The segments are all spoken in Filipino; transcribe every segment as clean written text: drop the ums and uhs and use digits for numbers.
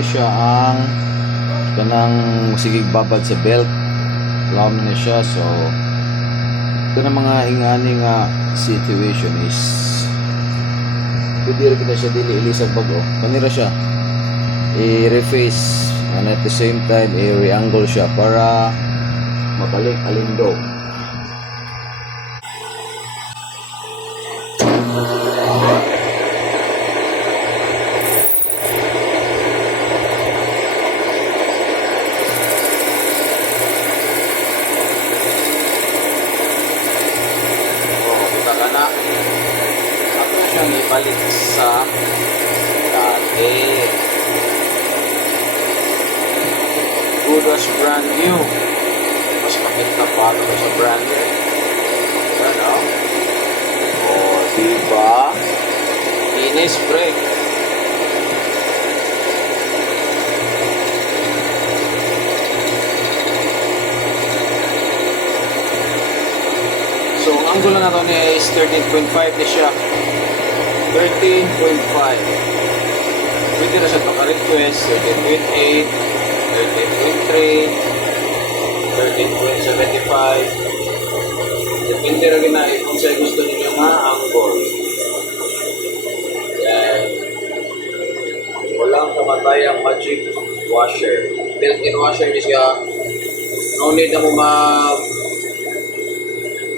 ni siya ang kanang sige babad sa belt. Alam ni siya, so ito na mga ingani nga situation is pwede rin siya dili ilisag bago. Kanira siya i-reface and at the same time i-re-angle siya para mabalik alindog. Balik sa dati. Good as brand new. Mas makita pa ito sa brand new. Ano? O, diba? Finish brake. So, ang angulo na ito niya is 13.5 na siya. 13.5. Pwede na siya maka-request 13.8, 13.3, 13.75. Depende rin na kung sa'yo gusto ninyo ma-angle. Yan. Walang kamatay ang magic washer. Built-in washer niya siya. No need na mo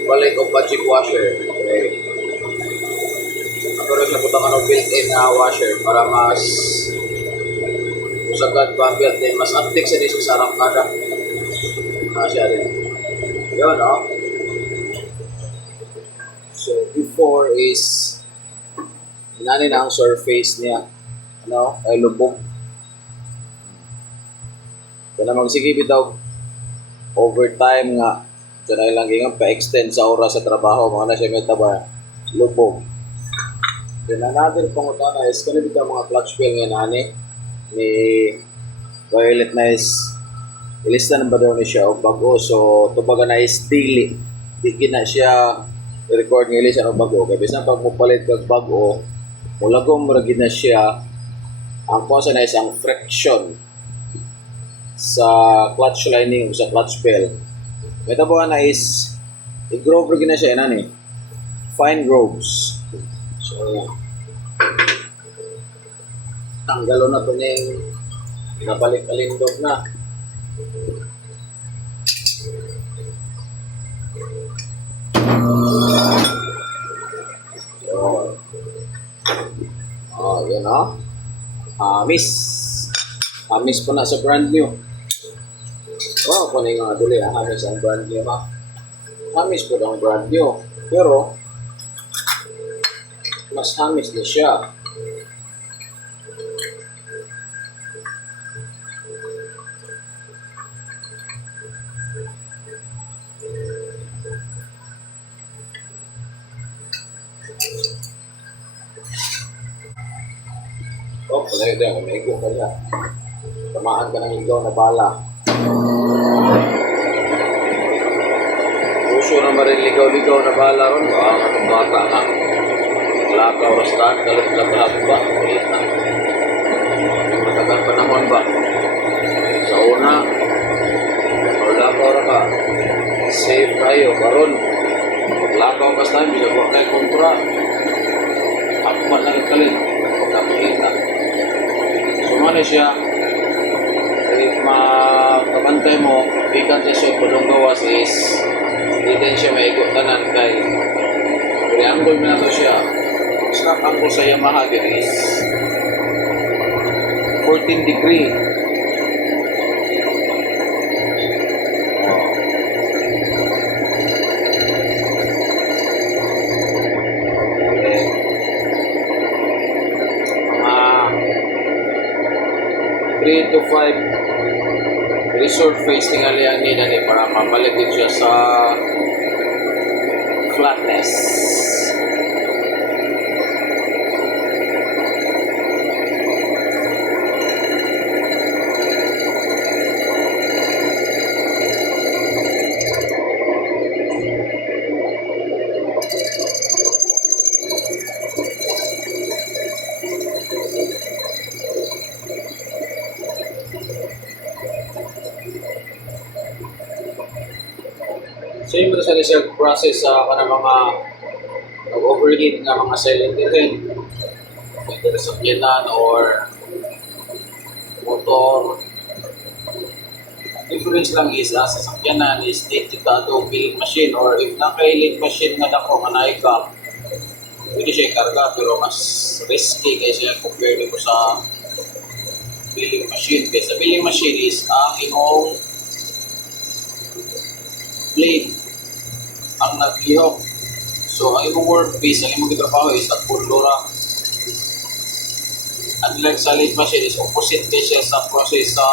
balik ang magic washer. Okay. Pero siya punta ka ng built-in na washer para mas usagad pa ang built-in. Mas uptick sa disco sa arangkada. Siya rin. Yun, no? So, before is inani na ang surface niya. Ano? Ay lubog. Kaya magsige bitaw overtime nga. So, na ilang gingang pa-extend sa oras sa trabaho. Mga na siya may taba. Lubog. Then another pangutana is kung nabita mga clutch coil nga nani ni Violet na is ilista na ba daw ni siya o bago, so tubaga na is daily di na siya i-record ng ilista o bago kaya bisa pag mupalit kag bago mulagom ragid na siya ang kosa na is ang friction sa clutch lining o sa clutch coil. May tabuhan na is i-groove ragid na siya nani fine grooves. So, tanggalo na ito yung nabalik alindog na. So, yun o. Amis po na sa brand new. Wow, kung ano yung mga duli, amis ang brand new ha. Amis po ang brand new. Pero, mas hamis na siya. Oh, palagi din. May igo ka niya. Tamaan ka ng igaw na bala. Puso na marin-ligaw-ligaw na bala ron. Baka nga bata na. Lakaw rastan, kalit-lahat ba? Yung matagal panahon ba? Sa una, lakaw ra ka. Safe kayo, karon. Lakaw ka sa bisa buwan kayo kontra. Akmat lang kalit. Pagkakita. Sumali siya. If makabantay mo, ikan siya siya padong gawas is hindi din siya maikot tanan kay triangle na ito siya. Snap angle sa Yamaha is 14 degree. Mga 3 to 5 resurface tingali ang nila ni para mabalik din siya sa flatness. Same mo sa reserve process sa kanang mga overheat nga mga cylinder head. Whether sa sakyanan or motor. Ang difference lang is sa sakyanan is dito ato milling machine or if naka-milling machine nga dako nga naika, pwede siya ikarga pero mas risky kaysa compare mo sa milling machine. Kaya sa milling machine is ang imong blade ang naglihok. So, ang imong workpiece, ang imong gitrabaho is nagpulo lang. Unlike sa lathe machine is opposite kay siya sa process sa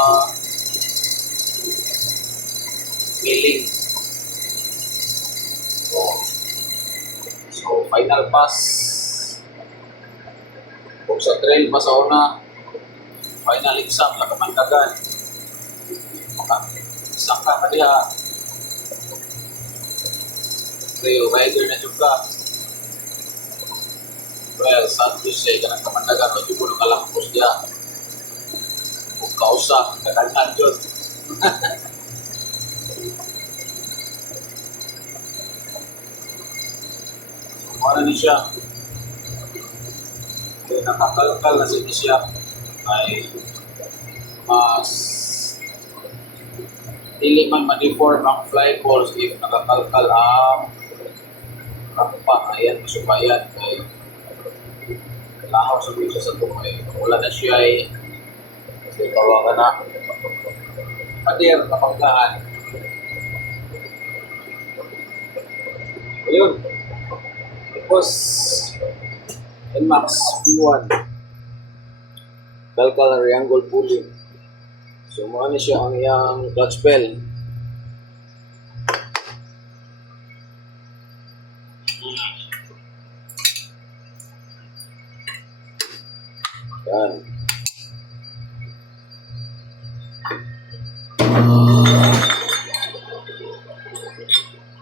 milling. So, final pass. Kung sa trail pa sa una, final exam, nakamandagan. Isang ka kaya. Trail rider na juga. Well, Santos siya, ka nagkamandagan, o di mo nakalampos diya. Kung kausa, kagangan yun. Ano ni siya? Kaya nakakalkal na siya ay mas dili man ma-deform ang fly balls if nakakalkal ang rampa. Ayan, masubayan kay lahaw sa bisa sa tumay. Wala na siya ay kasi tawagan na padir na pagkaan. Ayun. Tapos NMAX P1 Calcal Triangle Pulley. So mga na siya ang iyang clutch bell. Yan.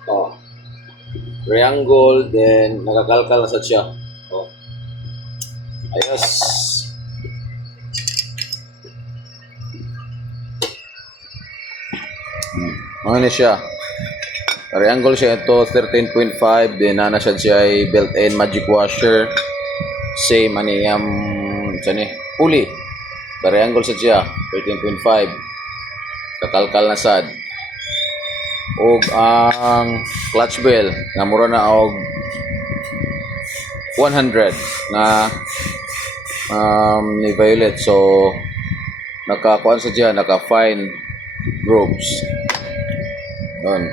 Oh. Triangle, then nakakalkal na sa siya. Oh. Ayos. Ano na siya? Triangle siya ito, 13.5. Then nana siya ay built-in magic washer. Same ani sani pulley. Triangle siya 13.5. Kakalkal na sad. Og ang clutch bell nga mura na og 100 na ni violet. So nakakuan sa diya, naka fine grooves. Yun.